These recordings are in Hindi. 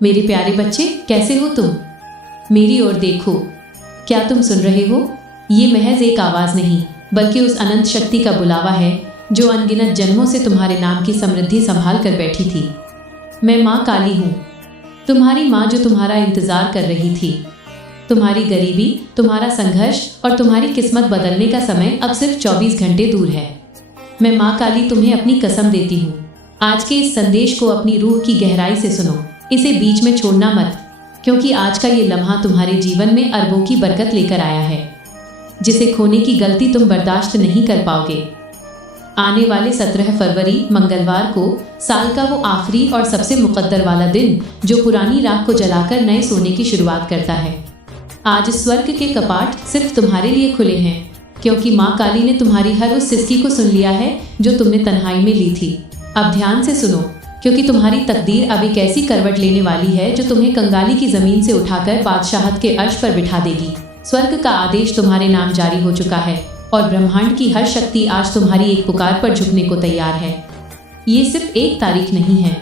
मेरे प्यारे बच्चे, कैसे हो तुम? मेरी ओर देखो। क्या तुम सुन रहे हो? ये महज एक आवाज़ नहीं, बल्कि उस अनंत शक्ति का बुलावा है जो अनगिनत जन्मों से तुम्हारे नाम की समृद्धि संभाल कर बैठी थी। मैं माँ काली हूँ, तुम्हारी माँ जो तुम्हारा इंतज़ार कर रही थी। तुम्हारी गरीबी, तुम्हारा संघर्ष और तुम्हारी किस्मत बदलने का समय अब सिर्फ 24 घंटे दूर है। मैं माँ काली तुम्हें अपनी कसम देती हूँ, आज के इस संदेश को अपनी रूह की गहराई से सुनो, इसे बीच में छोड़ना मत, क्योंकि आज का ये लम्हा तुम्हारे जीवन में अरबों की बरकत लेकर आया है, जिसे खोने की गलती तुम बर्दाश्त नहीं कर पाओगे। आने वाले 17 फरवरी मंगलवार को साल का वो आखिरी और सबसे मुकद्दर वाला दिन, जो पुरानी राख को जलाकर नए सोने की शुरुआत करता है। आज स्वर्ग के कपाट सिर्फ तुम्हारे लिए खुले हैं, क्योंकि माँ काली ने तुम्हारी हर उस सिसकी को सुन लिया है जो तुमने तन्हाई में ली थी। अब ध्यान से सुनो, क्योंकि तुम्हारी तकदीर अब एक ऐसी करवट लेने वाली है जो तुम्हें कंगाली की जमीन से उठाकर बादशाहत के अर्श पर बिठा देगी। स्वर्ग का आदेश तुम्हारे नाम जारी हो चुका है और ब्रह्मांड की हर शक्ति आज तुम्हारी एक पुकार पर झुकने को तैयार है। ये सिर्फ एक तारीख नहीं है,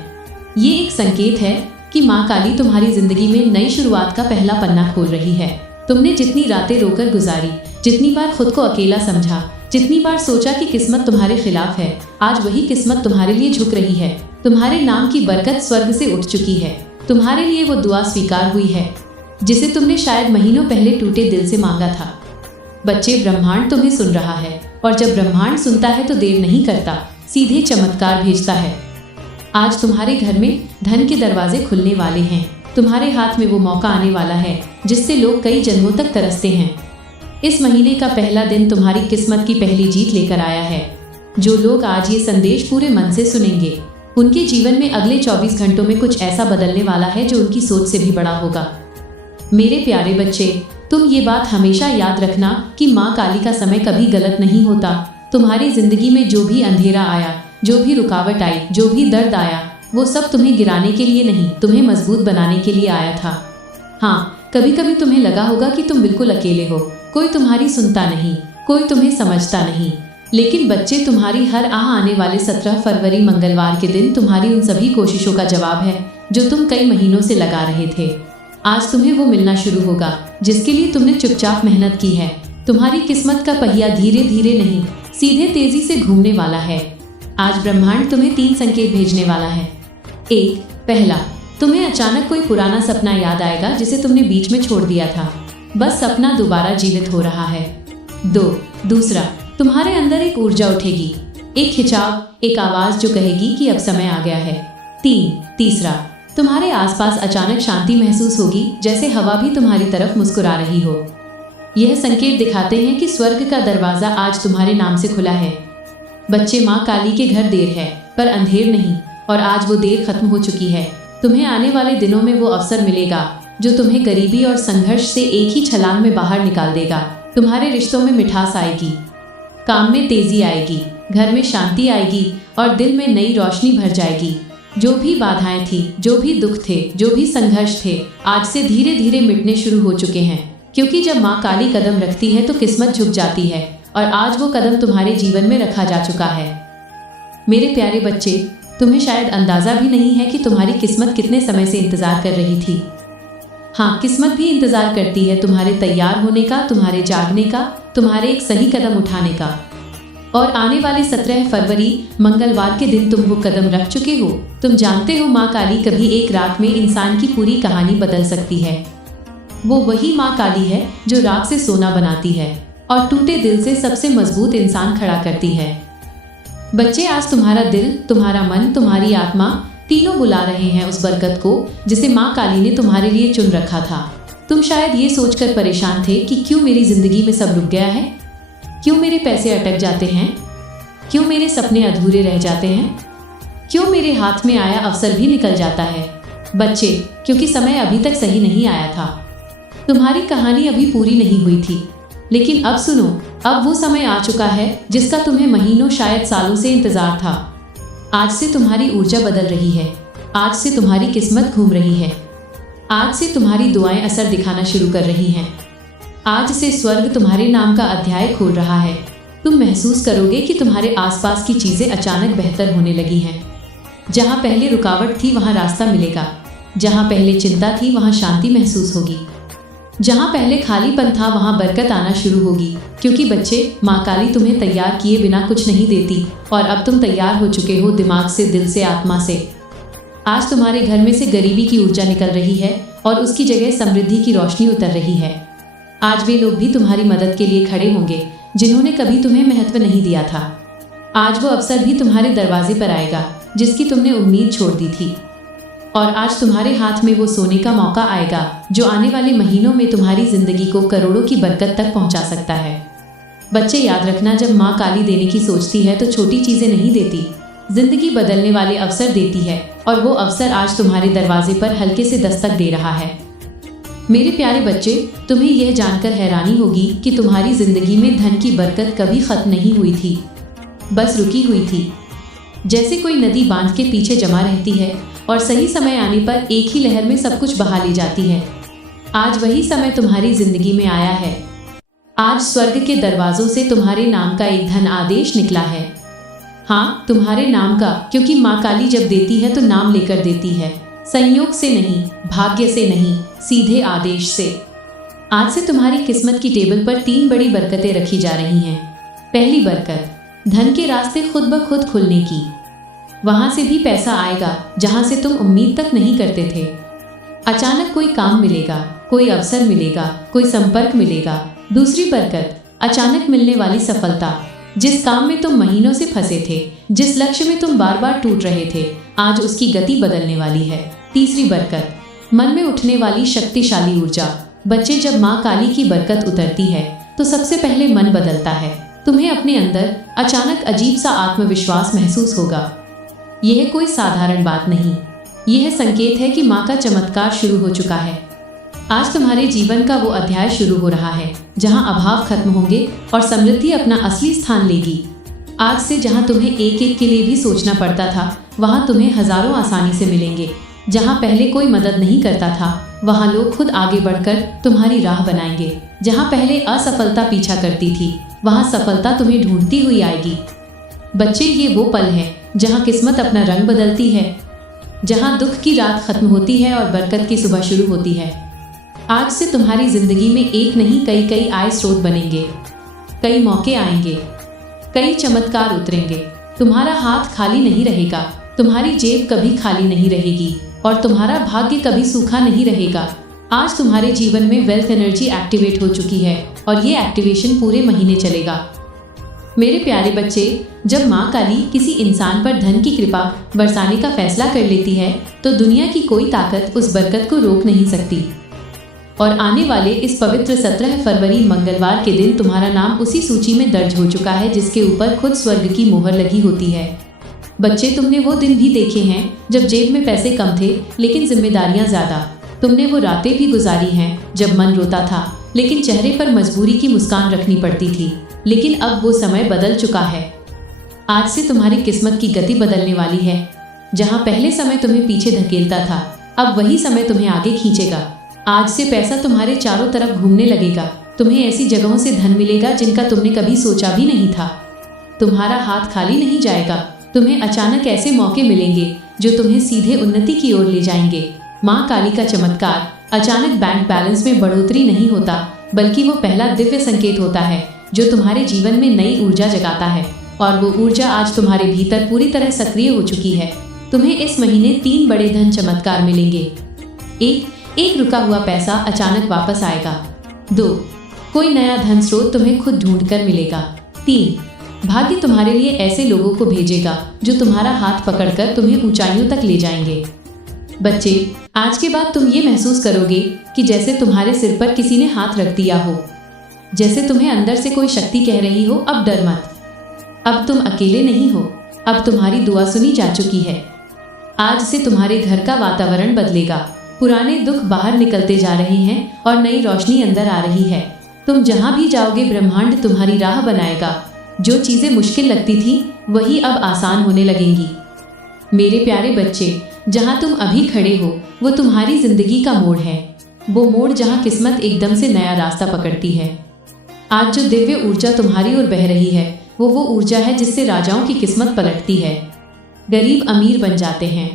ये एक संकेत है कि माँ काली तुम्हारी जिंदगी में नई शुरुआत का पहला पन्ना खोल रही है। तुमने जितनी रातें रोकर गुजारी, जितनी बार खुद को अकेला समझा, जितनी बार सोचा कि किस्मत तुम्हारे खिलाफ है, आज वही किस्मत तुम्हारे लिए झुक रही है। तुम्हारे नाम की बरकत स्वर्ग से उठ चुकी है। तुम्हारे लिए वो दुआ स्वीकार हुई है जिसे तुमने शायद महीनों पहले टूटे दिल से मांगा था। बच्चे, ब्रह्मांड तुम्हें सुन रहा है, और जब ब्रह्मांड सुनता है तो देर नहीं करता, सीधे चमत्कार भेजता है। आज तुम्हारे घर में धन के दरवाजे खुलने वाले हैं। तुम्हारे हाथ में वो मौका आने वाला है जिससे लोग कई जन्मों तक तरसते हैं। इस महीने का पहला दिन तुम्हारी किस्मत की पहली जीत लेकर आया है। जो लोग आज ये संदेश पूरे मन से सुनेंगे, उनके जीवन में अगले 24 घंटों में कुछ ऐसा बदलने वाला है जो उनकी सोच से भी बड़ा होगा। मेरे प्यारे बच्चे, तुम ये बात हमेशा याद रखना कि माँ काली का समय कभी गलत नहीं होता। तुम्हारी जिंदगी में जो भी अंधेरा आया, जो भी रुकावट आई, जो भी दर्द आया, वो सब तुम्हें गिराने के लिए नहीं, तुम्हें मजबूत बनाने के लिए आया था। हाँ, कभी कभी तुम्हें लगा होगा कि तुम बिल्कुल अकेले हो, कोई तुम्हारी सुनता नहीं, कोई तुम्हें समझता नहीं। लेकिन बच्चे, तुम्हारी हर आह आने वाले 17 फरवरी मंगलवार के दिन तुम्हारी उन सभी कोशिशों का जवाब है जो तुम कई महीनों से लगा रहे थे। आज तुम्हें वो मिलना शुरू होगा जिसके लिए तुमने चुपचाप मेहनत की है। तुम्हारी किस्मत का पहिया धीरे धीरे नहीं, सीधे तेजी से घूमने वाला है। आज ब्रह्मांड तुम्हें 3 संकेत भेजने वाला है। 1, पहला, तुम्हें अचानक कोई पुराना सपना याद आएगा जिसे तुमने बीच में छोड़ दिया था। बस सपना दोबारा जीवित हो रहा है। 2, दूसरा, तुम्हारे अंदर एक ऊर्जा उठेगी, एक खिंचाव, एक आवाज जो कहेगी कि अब समय आ गया है। 3, तीसरा, तुम्हारे आसपास अचानक शांति महसूस होगी, जैसे हवा भी तुम्हारी तरफ मुस्कुरा रही हो। यह संकेत दिखाते हैं कि स्वर्ग का दरवाजा आज तुम्हारे नाम से खुला है। बच्चे, माँ काली के घर देर है पर अंधेर नहीं, और आज वो देर खत्म हो चुकी है। तुम्हें आने वाले दिनों में वो अवसर मिलेगा जो तुम्हें गरीबी और संघर्ष से एक ही छलांग में बाहर निकाल देगा। तुम्हारे रिश्तों में मिठास आएगी, काम में तेजी आएगी, घर में शांति आएगी और दिल में नई रोशनी भर जाएगी। जो भी बाधाएं थी, जो भी दुख थे, जो भी संघर्ष थे, आज से धीरे धीरे मिटने शुरू हो चुके हैं। क्योंकि जब माँ काली कदम रखती है तो किस्मत झुक जाती है, और आज वो कदम तुम्हारे जीवन में रखा जा चुका है। मेरे प्यारे बच्चे, तुम्हें शायद अंदाजा भी नहीं है कि तुम्हारी किस्मत कितने समय से इंतजार कर रही थी। हाँ, किस्मत भी इंतजार करती है तुम्हारे तैयार होने का, तुम्हारे जागने का, तुम्हारे एक सही कदम उठाने का। और आने वाले 17 फरवरी मंगलवार के दिन तुम वो कदम रख चुके हो। तुम जानते हो, माँ काली कभी एक रात में इंसान की पूरी कहानी बदल सकती है। वो वही माँ काली है जो राख से सोना बनाती है और टूटे दिल से सबसे मजबूत इंसान खड़ा करती है। बच्चे, आज तुम्हारा दिल, तुम्हारा मन, तुम्हारी आत्मा तीनों बुला रहे हैं उस बरकत को जिसे माँ काली ने तुम्हारे लिए चुन रखा था। तुम शायद ये सोचकर परेशान थे कि क्यों मेरी जिंदगी में सब रुक गया है, क्यों मेरे पैसे अटक जाते हैं, क्यों मेरे सपने अधूरे रह जाते हैं, क्यों मेरे हाथ में आया अवसर भी निकल जाता है। बच्चे, क्योंकि समय अभी तक सही नहीं आया था। तुम्हारी कहानी अभी पूरी नहीं हुई थी, लेकिन अब सुनो, अब वो समय आ चुका है जिसका तुम्हें महीनों, शायद सालों से इंतजार था। आज से तुम्हारी ऊर्जा बदल रही है, आज से तुम्हारी किस्मत घूम रही है, आज से तुम्हारी दुआएं असर दिखाना शुरू कर रही हैं। आज से स्वर्ग तुम्हारे नाम का अध्याय खोल रहा है। तुम महसूस करोगे कि तुम्हारे आसपास की चीज़ें अचानक बेहतर होने लगी हैं। जहाँ पहले रुकावट थी वहाँ रास्ता मिलेगा। जहाँ पहले चिंता थी वहाँ शांति महसूस होगी। जहाँ पहले खालीपन था वहाँ बरकत आना शुरू होगी, क्योंकि बच्चे, माँ काली तुम्हें तैयार किए बिना कुछ नहीं देती और अब तुम तैयार हो चुके हो, दिमाग से, दिल से, आत्मा से। आज तुम्हारे घर में से गरीबी की ऊर्जा निकल रही है और उसकी जगह समृद्धि की रोशनी उतर रही है। आज वे लोग भी तुम्हारी मदद के लिए खड़े होंगे जिन्होंने कभी तुम्हें महत्व नहीं दिया था। आज वो अवसर भी तुम्हारे दरवाजे पर आएगा जिसकी तुमने उम्मीद छोड़ दी थी। और आज तुम्हारे हाथ में वो सोने का मौका आएगा जो आने वाले महीनों में तुम्हारी जिंदगी को करोड़ों की बरकत तक पहुंचा सकता है। बच्चे, याद रखना, जब माँ काली देने की सोचती है तो छोटी चीजें नहीं देती, जिंदगी बदलने वाले अवसर देती है। और वो अवसर आज तुम्हारे दरवाजे पर हल्के से दस्तक दे रहा है। मेरे प्यारे बच्चे, तुम्हें यह जानकर हैरानी होगी कि तुम्हारी जिंदगी में धन की बरकत कभी खत्म नहीं हुई थी, बस रुकी हुई थी। जैसे कोई नदी बांध के पीछे जमा रहती है और सही समय आने पर एक ही लहर में सब कुछ बहा ली जाती है। आज वही समय तुम्हारी जिंदगी में आया है। आज स्वर्ग के दरवाजों से तुम्हारे नाम का एक धन आदेश निकला है। हाँ, तुम्हारे नाम का, क्योंकि माँ काली जब देती है तो नाम लेकर देती है, संयोग से नहीं, भाग्य से नहीं, सीधे आदेश से। आज से तुम्हारी किस्मत की टेबल पर 3 बड़ी बरकतें रखी जा रही हैं। पहली बरकत, धन के रास्ते खुद ब खुद खुलने की। वहां से भी पैसा आएगा जहां से तुम उम्मीद तक नहीं करते थे। अचानक कोई काम मिलेगा, कोई अवसर मिलेगा, कोई संपर्क मिलेगा। दूसरी बरकत, अचानक मिलने वाली सफलता। जिस काम में तुम महीनों से फंसे थे, जिस लक्ष्य में तुम बार बार टूट रहे थे, आज उसकी गति बदलने वाली है। तीसरी बरकत, मन में उठने वाली शक्तिशाली ऊर्जा। बच्चे, जब माँ काली की बरकत उतरती है तो सबसे पहले मन बदलता है। तुम्हें अपने अंदर अचानक अजीब सा आत्मविश्वास महसूस होगा। यह कोई साधारण बात नहीं, यह संकेत है कि माँ का चमत्कार शुरू हो चुका है। आज तुम्हारे जीवन का वो अध्याय शुरू हो रहा है जहाँ अभाव खत्म होंगे और समृद्धि अपना असली स्थान लेगी। आज से जहाँ तुम्हें एक एक के लिए भी सोचना पड़ता था, वहाँ तुम्हें हजारों आसानी से मिलेंगे। जहाँ पहले कोई मदद नहीं करता था, वहाँ लोग खुद आगे बढ़कर तुम्हारी राह बनाएंगे। जहाँ पहले असफलता पीछा करती थी, वहाँ सफलता तुम्हें ढूंढती हुई आएगी। बच्चे, ये वो पल है जहाँ किस्मत अपना रंग बदलती है, जहाँ दुख की रात खत्म होती है और बरकत की सुबह शुरू होती है। आज से तुम्हारी जिंदगी में एक नहीं, कई आय स्रोत बनेंगे, कई मौके आएंगे, कई चमत्कार उतरेंगे। तुम्हारा हाथ खाली नहीं रहेगा, तुम्हारी जेब कभी खाली नहीं रहेगी और तुम्हारा भाग्य कभी सूखा नहीं रहेगा। आज तुम्हारे जीवन में वेल्थ एनर्जी एक्टिवेट हो चुकी है और ये एक्टिवेशन पूरे महीने चलेगा। मेरे प्यारे बच्चे, जब माँ काली किसी इंसान पर धन की कृपा बरसाने का फैसला कर लेती है तो दुनिया की कोई ताकत उस बरकत को रोक नहीं सकती। और आने वाले इस पवित्र 17 फरवरी मंगलवार के दिन तुम्हारा नाम उसी सूची में दर्ज हो चुका है जिसके ऊपर खुद स्वर्ग की मोहर लगी होती है। बच्चे, तुमने वो दिन भी देखे हैं जब जेब में पैसे कम थे लेकिन जिम्मेदारियां ज्यादा। तुमने वो रातें भी गुजारी हैं जब मन रोता था लेकिन चेहरे पर मजबूरी की मुस्कान रखनी पड़ती थी। लेकिन अब वो समय बदल चुका है। आज से तुम्हारी किस्मत की गति बदलने वाली है। जहाँ पहले समय तुम्हें पीछे धकेलता था, अब वही समय तुम्हें आगे खींचेगा। आज से पैसा तुम्हारे चारों तरफ घूमने लगेगा। तुम्हें ऐसी जगहों से धन मिलेगा जिनका तुमने कभी सोचा भी नहीं था। तुम्हारा हाथ खाली नहीं जाएगा। तुम्हें अचानक ऐसे मौके मिलेंगे जो तुम्हें सीधे उन्नति की ओर ले जाएंगे। माँ काली का चमत्कार अचानक बैंक बैलेंस में बढ़ोतरी नहीं होता, बल्कि वो पहला दिव्य संकेत होता है जो तुम्हारे जीवन में नई ऊर्जा जगाता है। और वो ऊर्जा आज तुम्हारे भीतर पूरी तरह सक्रिय हो चुकी है। तुम्हें इस महीने 3 बड़े धन चमत्कार मिलेंगे। एक रुका हुआ पैसा अचानक वापस आएगा। 2, कोई नया धन स्रोत तुम्हें खुद ढूंढकर मिलेगा। 3, भाग्य तुम्हारे लिए ऐसे लोगों को भेजेगा जो तुम्हारा हाथ पकड़कर तुम्हें ऊंचाइयों तक ले जाएंगे। बच्चे, आज के बाद तुम ये महसूस करोगे कि जैसे तुम्हारे सिर पर किसी ने हाथ रख दिया हो, जैसे तुम्हें अंदर से कोई शक्ति कह रही हो, अब डर मत, अब तुम अकेले नहीं हो, अब तुम्हारी दुआ सुनी जा चुकी है। आज से तुम्हारे घर का वातावरण बदलेगा। पुराने दुख बाहर निकलते जा रहे हैं और नई रोशनी अंदर आ रही है। तुम जहाँ भी जाओगे ब्रह्मांड तुम्हारी राह बनाएगा। जो चीज़ें मुश्किल लगती थी वही अब आसान होने लगेंगी। मेरे प्यारे बच्चे, जहाँ तुम अभी खड़े हो वो तुम्हारी जिंदगी का मोड़ है। वो मोड़ जहाँ किस्मत एकदम से नया रास्ता पकड़ती है। आज जो दिव्य ऊर्जा तुम्हारी ओर बह रही है वो ऊर्जा है जिससे राजाओं की किस्मत पलटती है। गरीब अमीर बन जाते हैं,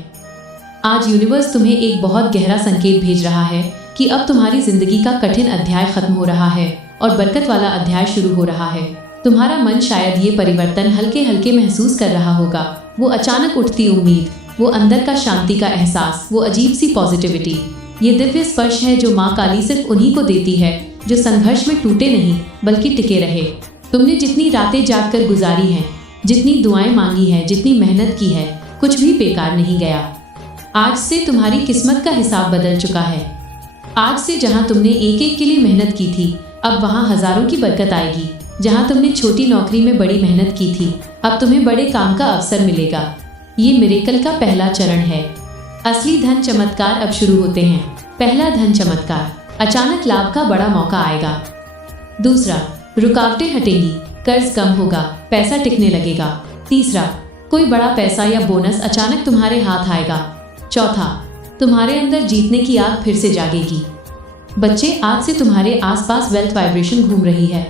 आज यूनिवर्स तुम्हें एक बहुत गहरा संकेत भेज रहा है कि अब तुम्हारी जिंदगी का कठिन अध्याय खत्म हो रहा है और बरकत वाला अध्याय शुरू हो रहा है। तुम्हारा मन शायद ये परिवर्तन हल्के हल्के महसूस कर रहा होगा। वो अचानक उठती उम्मीद, वो अंदर का शांति का एहसास, वो अजीब सी पॉजिटिविटी। ये दिव्य स्पर्श है जो माँ काली सिर्फ उन्हीं को देती है जो संघर्ष में टूटे नहीं बल्कि टिके रहे। तुमने जितनी रातें जागकर गुजारी हैं, जितनी दुआएं मांगी हैं, जितनी मेहनत की है, कुछ भी बेकार नहीं गया। आज से तुम्हारी किस्मत का हिसाब बदल चुका है। आज से जहां तुमने एक एक के लिए मेहनत की थी, अब वहां हजारों की बरकत आएगी। जहां तुमने छोटी नौकरी में बड़ी मेहनत की थी, अब तुम्हें बड़े काम का अवसर मिलेगा। ये मिरेकल का पहला चरण है। असली धन चमत्कार अब शुरू होते हैं। पहला धन चमत्कार, अचानक लाभ का बड़ा मौका आएगा। दूसरा, रुकावटें हटेंगी, कर्ज कम होगा, पैसा टिकने लगेगा। तीसरा, कोई बड़ा पैसा या बोनस अचानक तुम्हारे हाथ आएगा। चौथा, तुम्हारे अंदर जीतने की आग फिर से जागेगी। बच्चे, आज से तुम्हारे आसपास वेल्थ वाइब्रेशन घूम रही है।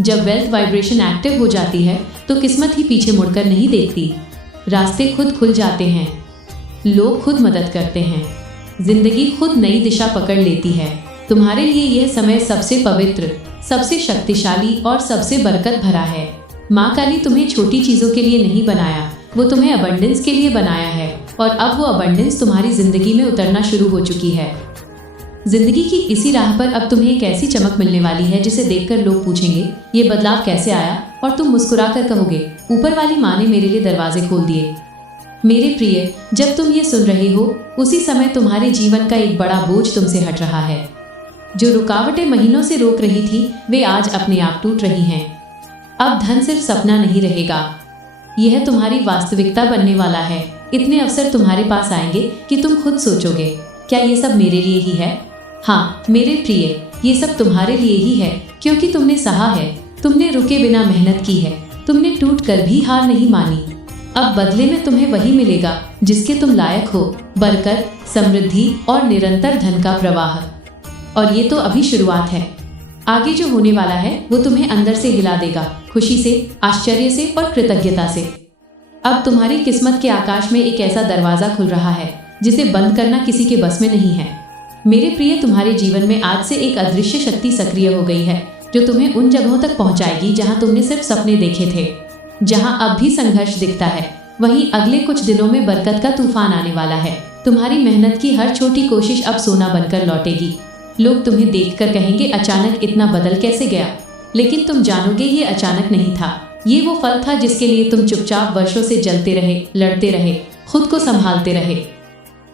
जब वेल्थ वाइब्रेशन एक्टिव हो जाती है तो किस्मत ही पीछे मुड़कर नहीं देखती। रास्ते खुद खुल जाते हैं, लोग खुद मदद करते हैं, जिंदगी खुद नई दिशा पकड़ लेती है। तुम्हारे लिए यह समय सबसे पवित्र, सबसे शक्तिशाली और सबसे बरकत भरा है। माँ काली तुम्हें छोटी चीज़ों के लिए नहीं बनाया, वो तुम्हें अबंडेंस के लिए बनाया है और अब वो अबंडेंस तुम्हारी जिंदगी में उतरना शुरू हो चुकी है। जिंदगी की इसी राह पर अब तुम्हें एक ऐसी चमक मिलने वाली है जिसे देखकर लोग पूछेंगे, ये बदलाव कैसे आया? और तुम मुस्कुराकर कहोगे, ऊपर वाली माँ ने मेरे लिए दरवाजे खोल दिए। मेरे प्रिय, जब तुम ये सुन रहे हो, उसी समय तुम्हारे जीवन का एक बड़ा बोझ तुमसे हट रहा है। जो रुकावटें महीनों से रोक रही थी, वे आज अपने आप टूट रही हैं। अब धन सिर्फ सपना नहीं रहेगा, यह तुम्हारी वास्तविकता बनने वाला है। इतने अवसर तुम्हारे पास आएंगे कि तुम खुद सोचोगे, क्या ये सब मेरे लिए ही है? हाँ मेरे प्रिय, ये सब तुम्हारे लिए ही है, क्योंकि तुमने सहा है, तुमने रुके बिना मेहनत की है, तुमने टूट कर भी हार नहीं मानी। अब बदले में तुम्हें वही मिलेगा जिसके तुम लायक हो, बरकत, समृद्धि और निरंतर धन का प्रवाह। और ये तो अभी शुरुआत है। आगे जो होने वाला है वो तुम्हें अंदर से हिला देगा, खुशी से, आश्चर्य से और कृतज्ञता से। अब तुम्हारी किस्मत के आकाश में एक ऐसा दरवाजा खुल रहा है जिसे बंद करना किसी के बस में नहीं है। मेरे प्रिय, तुम्हारे जीवन में आज से एक अदृश्य शक्ति सक्रिय हो गई है जो तुम्हें उन जगहों तक पहुंचाएगी जहां तुमने सिर्फ सपने देखे थे। जहां अब भी संघर्ष दिखता है, वहीं अगले कुछ दिनों में बरकत का तूफान आने वाला है। तुम्हारी मेहनत की हर छोटी कोशिश अब सोना बनकर लौटेगी। लोग तुम्हें देखकर कहेंगे, अचानक इतना बदल कैसे गया? लेकिन तुम जानोगे ये अचानक नहीं था, ये वो फल था जिसके लिए तुम चुपचाप वर्षों से जलते रहे, लड़ते रहे, खुद को संभालते रहे।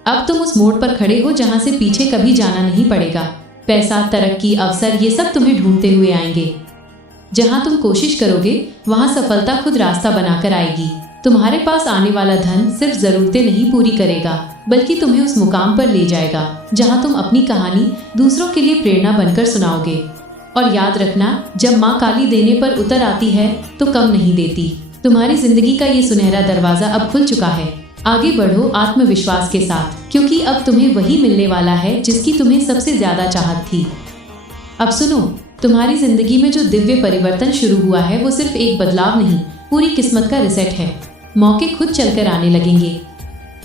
अब तुम उस मोड़ पर खड़े हो जहां से पीछे कभी जाना नहीं पड़ेगा। पैसा, तरक्की, अवसर, ये सब तुम्हें ढूंढते हुए आएंगे। जहां तुम कोशिश करोगे वहां सफलता खुद रास्ता बनाकर आएगी। तुम्हारे पास आने वाला धन सिर्फ जरूरतें नहीं पूरी करेगा, बल्कि तुम्हें उस मुकाम पर ले जाएगा जहां तुम अपनी कहानी दूसरों के लिए प्रेरणा बनकर सुनाओगे। और याद रखना, जब माँ काली देने पर उतर आती है तो कम नहीं देती। तुम्हारी जिंदगी का ये सुनहरा दरवाजा अब खुल चुका है। आगे बढ़ो आत्मविश्वास के साथ, क्योंकि अब तुम्हें वही मिलने वाला है जिसकी तुम्हें सबसे ज्यादा चाहत थी। अब सुनो, तुम्हारी जिंदगी में जो दिव्य परिवर्तन शुरू हुआ है वो सिर्फ एक बदलाव नहीं, पूरी किस्मत का रिसेट है। मौके खुद चलकर आने लगेंगे।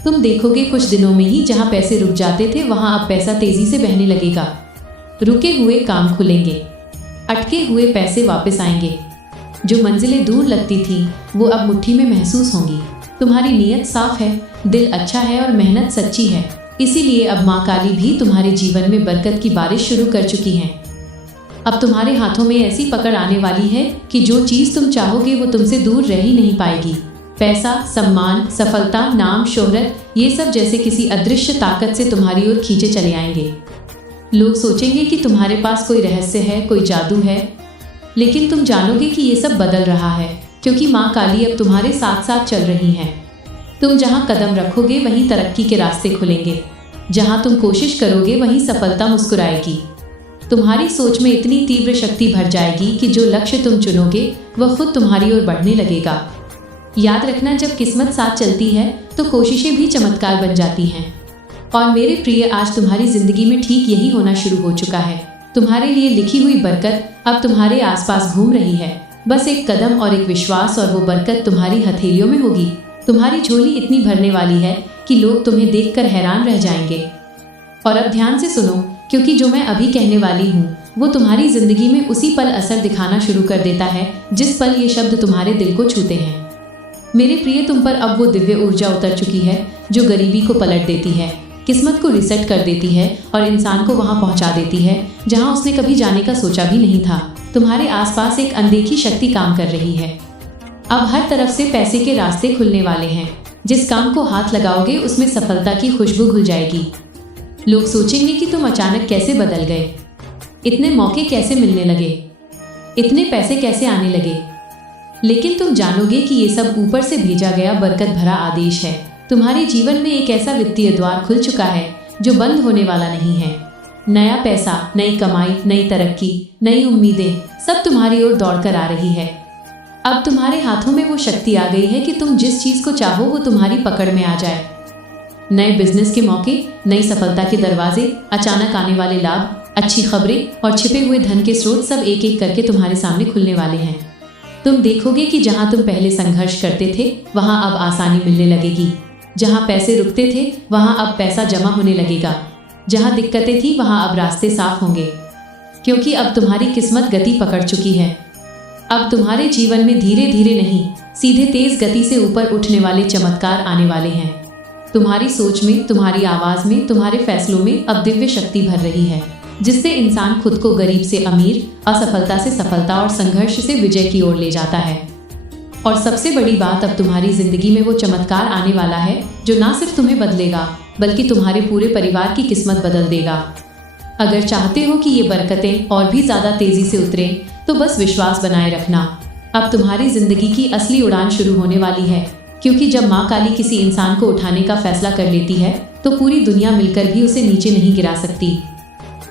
तुम देखोगे कुछ दिनों में ही जहां पैसे रुक जाते थे वहां अब पैसा तेजी से बहने लगेगा। रुके हुए काम खुलेंगे, अटके हुए पैसे वापस आएंगे। जो मंजिलें दूर लगती थी वो अब मुट्ठी में महसूस होंगी। तुम्हारी नीयत साफ है, दिल अच्छा है और मेहनत सच्ची है। इसीलिए अब माँ काली भी तुम्हारे जीवन में बरकत की बारिश शुरू कर चुकी हैं। अब तुम्हारे हाथों में ऐसी पकड़ आने वाली है कि जो चीज़ तुम चाहोगे वो तुमसे दूर रह ही नहीं पाएगी। पैसा, सम्मान, सफलता, नाम, शोहरत, ये सब जैसे किसी अदृश्य ताकत से तुम्हारी ओर खींचे चले आएंगे। लोग सोचेंगे कि तुम्हारे पास कोई रहस्य है, कोई जादू है, लेकिन तुम जानोगे कि ये सब बदल रहा है, क्योंकि माँ काली अब तुम्हारे साथ साथ चल रही हैं। तुम जहाँ कदम रखोगे वहीं तरक्की के रास्ते खुलेंगे। जहाँ तुम कोशिश करोगे वहीं सफलता मुस्कुराएगी। तुम्हारी सोच में इतनी तीव्र शक्ति भर जाएगी कि जो लक्ष्य तुम चुनोगे वह खुद तुम्हारी ओर बढ़ने लगेगा। याद रखना, जब किस्मत साथ चलती है तो कोशिशें भी चमत्कार बन जाती हैं। और मेरे प्रिय, आज तुम्हारी जिंदगी में ठीक यही होना शुरू हो चुका है। तुम्हारे लिए लिखी हुई बरकत अब तुम्हारे आसपास घूम रही है। बस एक कदम और एक विश्वास और वो बरकत तुम्हारी हथेलियों में होगी। तुम्हारी झोली इतनी भरने वाली है कि लोग तुम्हें देखकर हैरान रह जाएंगे। और अब ध्यान से सुनो, क्योंकि जो मैं अभी कहने वाली हूँ वो तुम्हारी जिंदगी में उसी पल असर दिखाना शुरू कर देता है जिस पल ये शब्द तुम्हारे दिल को छूते हैं। मेरे प्रिय, तुम पर अब वो दिव्य ऊर्जा उतर चुकी है जो गरीबी को पलट देती है, किस्मत को रिसेट कर देती है और इंसान को वहाँ पहुँचा देती है जहाँ उसने कभी जाने का सोचा भी नहीं था। तुम्हारे आसपास एक अनदेखी शक्ति काम कर रही है। अब हर तरफ से पैसे के रास्ते खुलने वाले हैं। जिस काम को हाथ लगाओगे उसमें सफलता की खुशबू घुल जाएगी। लोग सोचेंगे कि तुम अचानक कैसे बदल गए, इतने मौके कैसे मिलने लगे, इतने पैसे कैसे आने लगे। लेकिन तुम जानोगे कि ये सब ऊपर से भेजा गया बरकत भरा आदेश है। तुम्हारे जीवन में एक ऐसा वित्तीय द्वार खुल चुका है जो बंद होने वाला नहीं है। नया पैसा, नई कमाई, नई तरक्की, नई उम्मीदें सब तुम्हारी ओर दौड़ कर आ रही है। अब तुम्हारे हाथों में वो शक्ति आ गई है कि तुम जिस चीज़ को चाहो वो तुम्हारी पकड़ में आ जाए। नए बिजनेस के मौके, नई सफलता के दरवाजे, अचानक आने वाले लाभ, अच्छी खबरें और छिपे हुए धन के स्रोत सब एक एक करके तुम्हारे सामने खुलने वाले हैं। तुम देखोगे कि जहां तुम पहले संघर्ष करते थे वहां अब आसानी मिलने लगेगी। जहां पैसे रुकते थे वहां अब पैसा जमा होने लगेगा। जहां दिक्कतें थी वहां अब रास्ते साफ होंगे, क्योंकि अब तुम्हारी किस्मत गति पकड़ चुकी है। अब तुम्हारे जीवन में धीरे धीरे नहीं, सीधे तेज गति से ऊपर उठने वाले चमत्कार आने वाले हैं। तुम्हारी सोच में, तुम्हारी आवाज़ में, तुम्हारे फैसलों में अब दिव्य शक्ति भर रही है, जिससे इंसान खुद को गरीब से अमीर, असफलता से सफलता और संघर्ष से विजय की ओर ले जाता है। और सबसे बड़ी बात, अब तुम्हारी जिंदगी में वो चमत्कार आने वाला है जो ना सिर्फ तुम्हें बदलेगा बल्कि तुम्हारे पूरे परिवार की किस्मत बदल देगा। अगर चाहते हो कि ये बरकतें और भी ज़्यादा तेज़ी से उतरें तो बस विश्वास बनाए रखना। अब तुम्हारी जिंदगी की असली उड़ान शुरू होने वाली है, क्योंकि जब माँ काली किसी इंसान को उठाने का फैसला कर लेती है तो पूरी दुनिया मिलकर भी उसे नीचे नहीं गिरा सकती।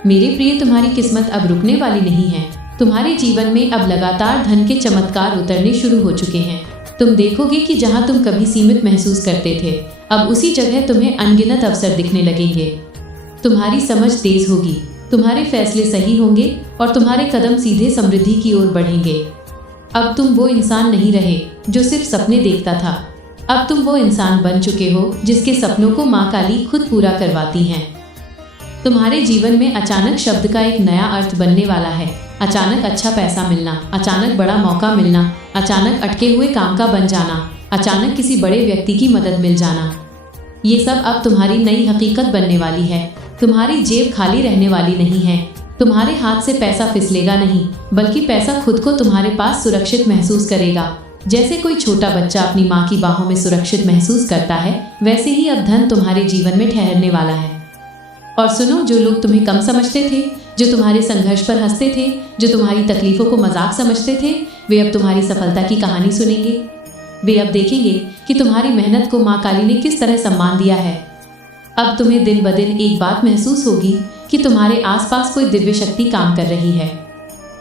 मेरे प्रिय, तुम्हारी किस्मत अब रुकने वाली नहीं है। तुम्हारे जीवन में अब लगातार धन के चमत्कार उतरने शुरू हो चुके हैं। तुम देखोगे कि जहां तुम कभी सीमित महसूस करते थे अब उसी जगह तुम्हें अनगिनत अवसर दिखने लगेंगे। तुम्हारी समझ तेज होगी, तुम्हारे फैसले सही होंगे और तुम्हारे कदम सीधे समृद्धि की ओर बढ़ेंगे। अब तुम वो इंसान नहीं रहे जो सिर्फ सपने देखता था। अब तुम वो इंसान बन चुके हो जिसके सपनों को माँ काली खुद पूरा करवाती हैं। तुम्हारे जीवन में अचानक शब्द का एक नया अर्थ बनने वाला है। अचानक अच्छा पैसा मिलना, अचानक बड़ा मौका मिलना, अचानक अटके हुए काम का बन जाना, अचानक किसी बड़े व्यक्ति की मदद मिल जाना। ये सब अब तुम्हारी नई हकीकत बनने वाली है। तुम्हारी जेब खाली रहने वाली नहीं है। तुम्हारे हाथ से पैसा फिसलेगा नहीं, बल्कि पैसा खुद को तुम्हारे पास सुरक्षित महसूस करेगा। जैसे कोई छोटा बच्चा अपनी माँ की बाहों में सुरक्षित महसूस करता है, वैसे ही अब धन तुम्हारे जीवन में ठहरने वाला है। और सुनो, जो लोग तुम्हें कम समझते थे, जो तुम्हारे संघर्ष पर हंसते थे, जो तुम्हारी तकलीफों को मजाक समझते थे, वे अब तुम्हारी सफलता की कहानी सुनेंगे। वे अब देखेंगे कि तुम्हारी मेहनत को माँ काली ने किस तरह सम्मान दिया है। अब तुम्हें दिन ब दिन एक बात महसूस होगी कि तुम्हारे आसपास कोई दिव्य शक्ति काम कर रही है।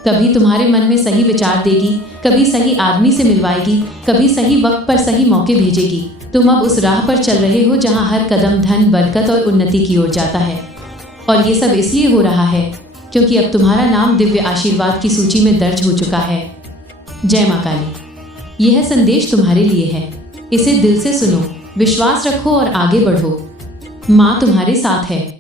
कभी तुम्हारे मन में सही विचार देगी, कभी सही आदमी से मिलवाएगी, कभी सही वक्त पर सही मौके भेजेगी। तुम अब उस राह पर चल रहे हो जहां हर कदम धन, बरकत और उन्नति की ओर जाता है। और ये सब इसलिए हो रहा है क्योंकि अब तुम्हारा नाम दिव्य आशीर्वाद की सूची में दर्ज हो चुका है। जय माँ काली। यह संदेश तुम्हारे लिए है। इसे दिल से सुनो, विश्वास रखो और आगे बढ़ो। माँ तुम्हारे साथ है।